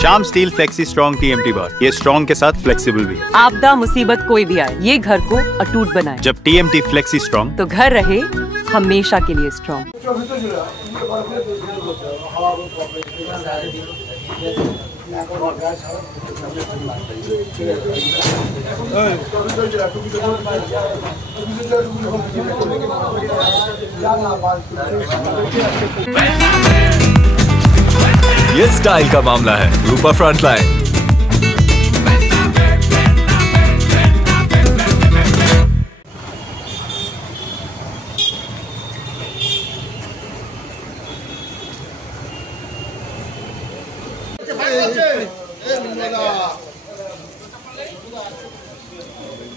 Shyam steel flexi strong TMT बार, ये strong के साथ फ्लेक्सिबल भी है। आपदा मुसीबत कोई भी आए, ये घर को अटूट बनाए। जब TMT फ्लेक्सी स्ट्रॉन्ग तो घर रहे हमेशा के लिए स्ट्रॉन्ग। ये स्टाइल का मामला है। रूपा फ्रंटलाइन।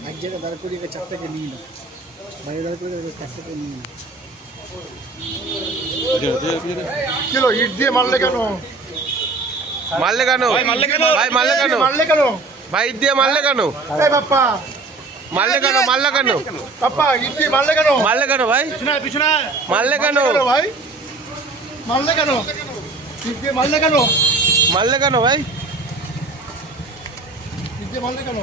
এক জায়গায় দাঁড় করিয়ে চারটাকে নিয়ে না, বাইরে দাঁড় করে চারটাকে নিয়ে না। কিলো ইট দিয়ে মারলে কেন? মারলে কেন ভাই? মারলে কেন ভাই? মারলে কেন? মারলে কেন ভাই ইট দিয়ে মারলে কেন? এই বাপ্পা মারলে কেন? মারলে কেন? বাপ্পা ইট দিয়ে মারলে কেন? মারলে কেন ভাই? পিছনে পিছনে মারলে কেন ভাই? মারলে কেন? ইট দিয়ে মারলে কেন? মারলে কেন ভাই? ইট দিয়ে মারলে কেন?